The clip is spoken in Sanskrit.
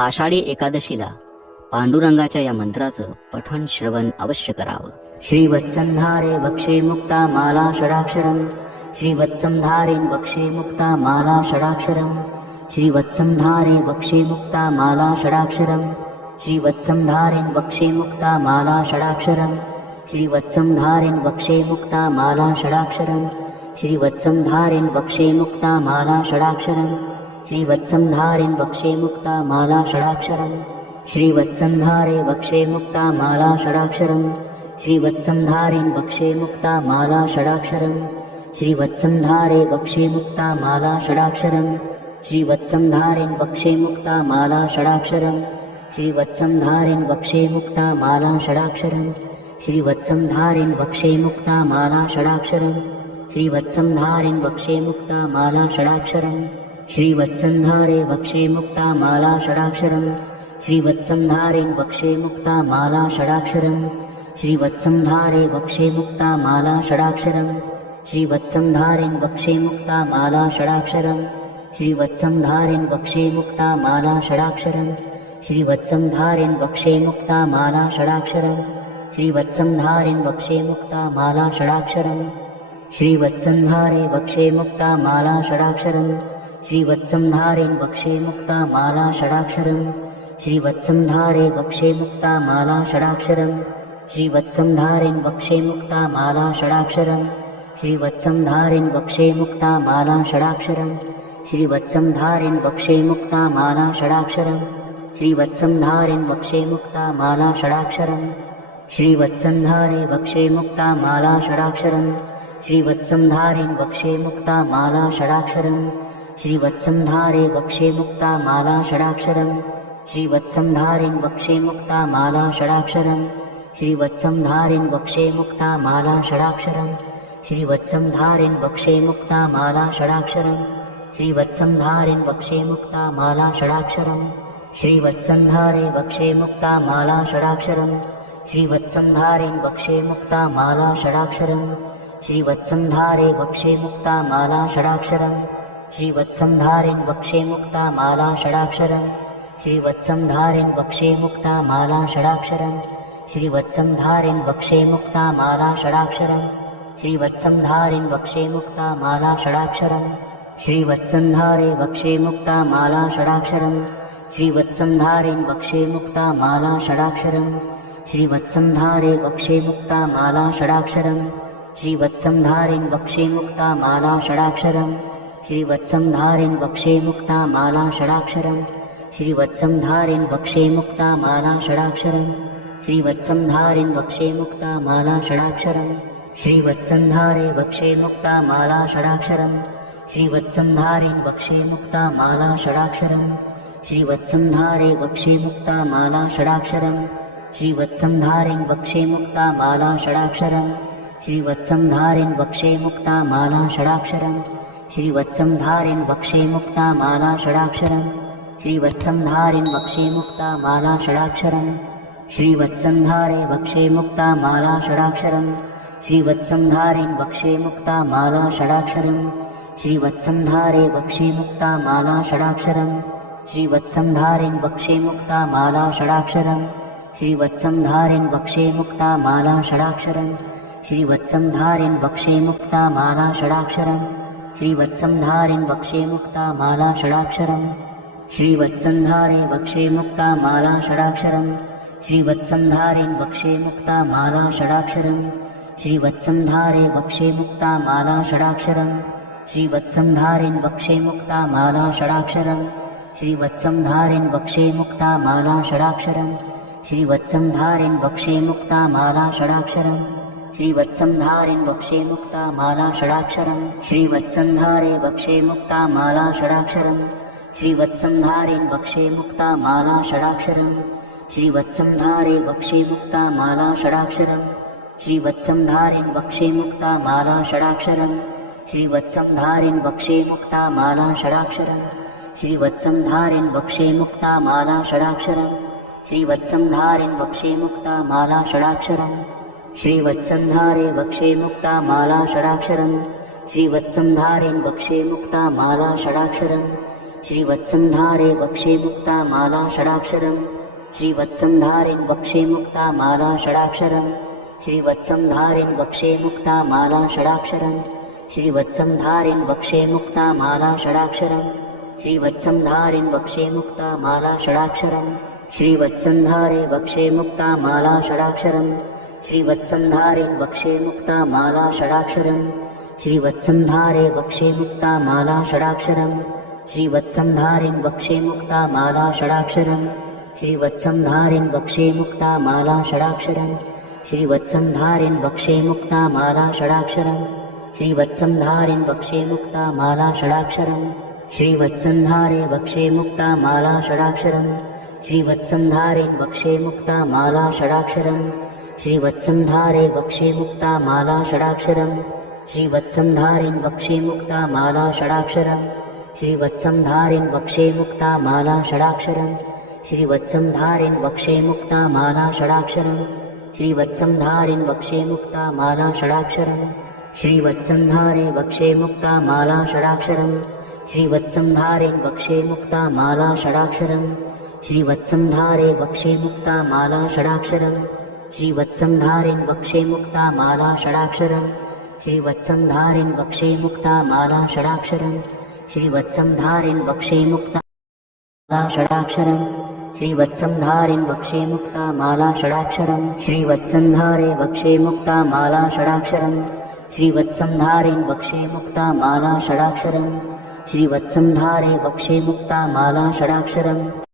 आषाढी एकादशीला पांडुरंगाच्या या मंत्राचं पठण श्रवण अवश्य करावं. श्रीवत्संधारे वक्षे मुक्ता माला षडाक्षरम श्रीवत्संधारेन वक्षे मुक्ता माला षडाक्षरम श्रीवत्संधारे वक्षे मुक्ता माला षडाक्षरम श्रीवत्संधारेन वक्षे मुक्ता माला षडाक्षरम श्रीवत्संधारेन वक्षे मुक्ता माला षडाक्षरम श्रीवत्संधारेन वक्षे मुक्ता माला षडाक्षरम श्रीवत्संधारेन वक्षे मुक्ता माला षडाक्षरम। श्रीवत्सन्धारे वक्षे मुक्ता माला षडाक्षरम। श्रीवत्संधारेन वक्षे मुक्ता माला षडाक्षरम। श्रीवत्सन्धारे वक्षे मुक्ता माला षडाक्षरम। श्रीवत्संधारेन वक्षे मुक्ता माला षडाक्षरम। श्रीवत्संधारेन वक्षे मुक्ता माला षडाक्षरम। श्रीवत्संधारेन वक्षे मुक्ता माला षडाक्षरम। श्रीवत्संधारेन वक्षे मुक्ता माला षडाक्षरम। श्रीवत्संधारे वक्षे मुक्ता माला षडाक्षरम। श्रीवत्संधारेन वक्षे मुक्ता माला षडाक्षरम। श्रीवत्संधारे वक्षे मुक्ता माला षडाक्षरम। श्रीवत्संधारेन वक्षे मुक्ता माला षडाक्षरम। श्रीवत्संधारेन वक्षे मुक्ता माला षडाक्षरम। श्रीवत्संधारेन वक्षे मुक्ता माला षडाक्षरम। श्रीवत्संधारेन वक्षे मुक्ता माला षडाक्षरम। श्रीवत्संधारे वक्षे मुक्ता माला षडाक्षरम श्रीवत्संधारेन वक्षे मुक्ता माला षडाक्षरम। श्रीवत्संधारे वक्षे मुक्ता माला षडाक्षरम। श्रीवत्संधारेन वक्षे मुक्ता माला षडाक्षरम। श्रीवत्संधारेन वक्षे मुक्ता माला षडाक्षरम। श्रीवत्संधारेन वक्षे मुक्ता माला षडाक्षरम। श्रीवत्संधारेन वक्षे मुक्ता माला षडाक्षरम। श्रीवत्संधारे वक्षे मुक्ता माला षडाक्षरम। श्रीवत्संधारेन वक्षे मुक्ता माला षडाक्षरम श्रीवत्संधारे वक्षे मुक्ता माला षडाक्षरम। श्रीवत्संधारेन वक्षे मुक्ता माला षडाक्षरम। श्रीवत्संधारेन वक्षे मुक्ता माला षडाक्षरम। श्रीवत्संधारेन वक्षे मुक्ता माला षडाक्षरम। श्रीवत्संधारेन वक्षे मुक्ता माला षडाक्षरम। श्रीवत्संधारे वक्षे मुक्ता माला षडाक्षरम। श्रीवत्संधारेन वक्षे मुक्ता माला षडाक्षरम। श्रीवत्संधारे वक्षे मुक्ता माला षडाक्षरम श्रीवत्संधारेन वक्षे मुक्ता माला षडाक्षरम। श्रीवत्संधारेन वक्षे मुक्ता माला षडाक्षरम। श्रीवत्संधारेन वक्षे मुक्ता माला षडाक्षरम। श्रीवत्संधारेन वक्षे मुक्ता माला षडाक्षरम। श्रीवत्संधारे वक्षे मुक्ता माला षडाक्षरम। श्रीवत्संधारेन वक्षे मुक्ता माला षडाक्षरम। श्रीवत्संधारे वक्षे मुक्ता माला षडाक्षरम। श्रीवत्संधारेन वक्षे मुक्ता माला षडाक्षरम श्रीवत्संधारेन वक्षे मुक्ता माला षडाक्षरम। श्रीवत्संधारेन वक्षे मुक्ता माला षडाक्षरम। श्रीवत्संधारेन वक्षे मुक्ता माला षडाक्षरम। श्रीवत्संधारे वक्षे मुक्ता माला षडाक्षरम। श्रीवत्संधारेन वक्षे मुक्ता माला षडाक्षरम। श्रीवत्संधारे वक्षे मुक्ता माला षडाक्षरम। श्रीवत्संधारेन वक्षे मुक्ता माला षडाक्षरम। श्रीवत्संधारेन वक्षे मुक्ता माला षडाक्षरम। श्रीवत्संधारेन वक्षे मुक्ता माला षडाक्षरम। श्रीवत्संधारेन वक्षे मुक्ता माला षडाक्षरम। श्रीवत्संधारे वक्षे मुक्ता माला षडाक्षरम। श्रीवत्संधारेन वक्षे मुक्ता माला षडाक्षरम। श्रीवत्संधारे वक्षे मुक्ता माला षडाक्षरम। श्रीवत्संधारेन वक्षे मुक्ता माला षडाक्षरम। श्रीवत्संधारेन वक्षे मुक्ता माला षडाक्षरम। श्रीवत्संधारेन वक्षे मुक्ता माला षडाक्षरम श्रीवत्संधारेन वक्षे मुक्ता माला षडाक्षरम। श्रीवत्संधारे वक्षे मुक्ता माला षडाक्षरम। श्रीवत्संधारेन वक्षे मुक्ता माला षडाक्षरम। श्रीवत्संधारे वक्षे मुक्ता माला षडाक्षरम। श्रीवत्संधारेन वक्षे मुक्ता माला षडाक्षरम। श्रीवत्संधारेन वक्षे मुक्ता माला षडाक्षरम। श्रीवत्संधारेन वक्षे मुक्ता माला षडाक्षरम श्रीवत्संधारेन वक्षे मुक्ता माला षडाक्षरम। श्रीवत्संधारे वक्षे मुक्ता माला षडाक्षरम। श्रीवत्संधारेन वक्षे मुक्ता माला षडाक्षरम। श्रीवत्संधारे वक्षे मुक्ता माला षडाक्षरम। श्रीवत्संधारेन वक्षे मुक्ता माला षडाक्षरम। श्रीवत्संधारेन वक्षे मुक्ता माला षडाक्षरम। श्रीवत्संधारेन वक्षे मुक्ता माला षडाक्षरम। श्रीवत्संधारेन वक्षे मुक्ता माला षडाक्षरम श्रीवत्संधारे वक्षे मुक्ता माला षडाक्षरम। श्रीवत्संधारेन वक्षे मुक्ता माला षडाक्षरम। श्रीवत्सन्धारे वक्षे मुक्ता माला षडाक्षरम्। श्रीवत्सन्धारेन् वक्षे मुक्ता माला षडाक्षरम्। श्रीवत्सन्धारेन् वक्षे मुक्ता माला षडाक्षरम्। श्रीवत्सन्धारेन् वक्षे मुक्ता माला षडाक्षरम्। श्रीवत्सन्धारेन् वक्षे मुक्ता माला षडाक्षरम्। श्रीवत्सन्धारे वक्षे मुक्ता माला षडाक्षरम् श्रीवत्सन्धारेन् वक्षे मुक्ता माला षडाक्षरम्। श्रीवत्सन्धारे वक्षे मुक्ता माला षडाक्षरम्। श्रीवत्सन्धारेन् वक्षे मुक्ता माला षडाक्षरम्। श्रीवत्सन्धारेन् वक्षे मुक्ता माला षडाक्षरम्। श्रीवत्सन्धारेन् वक्षे मुक्ता माला षडाक्षरम्। श्रीवत्सन्धारेन् वक्षे मुक्ता माला षडाक्षरम्। श्रीवत्सन्धारे वक्षे मुक्ता माला षडाक्षरम्। श्रीवत्सन्धारेन् वक्षे मुक्ता माला षडाक्षरम्। श्रीवत्सन्धारे वक्षे मुक्ता माला षडाक्षरम्। श्रीवत्सन्धारेन् वक्षे मुक्ता माला षडाक्षरम्। श्रीवत्सन्धारेन् वक्षे मुक्ता माला षडाक्षरम्। श्रीवत्सन्धारेन् वक्षे मुक्ता माला षडाक्षरम्। श्रीवत्सन्धारेन् वक्षे मुक्ता माला षडाक्षरम्। श्रीवत्सन्धारे वक्षे मुक्ता माला षडाक्षरम्। श्रीवत्सन्धारेन् वक्षे मुक्ता माला षडाक्षरम्। श्रीवत्सन्धारे वक्षे मुक्ता माला षडाक्षरम् श्रीवत्सन्धारेन् वक्षे मुक्ता माला षडाक्षरम्। श्रीवत्सन्धारेन् वक्षे मुक्ता माला षडाक्षरम्। श्रीवत्सन्धारेन् वक्षे मुक्ता माला षडाक्षरम्। श्रीवत्सन्धारेन् वक्षे मुक्ता माला षडाक्षरम्। श्रीवत्सन्धारे वक्षे मुक्ता माला षडाक्षरम्। श्रीवत्सन्धारेन् वक्षे मुक्ता माला षडाक्षरम्। श्रीवत्सन्धारे वक्षे मुक्ता माला षडाक्षरम्।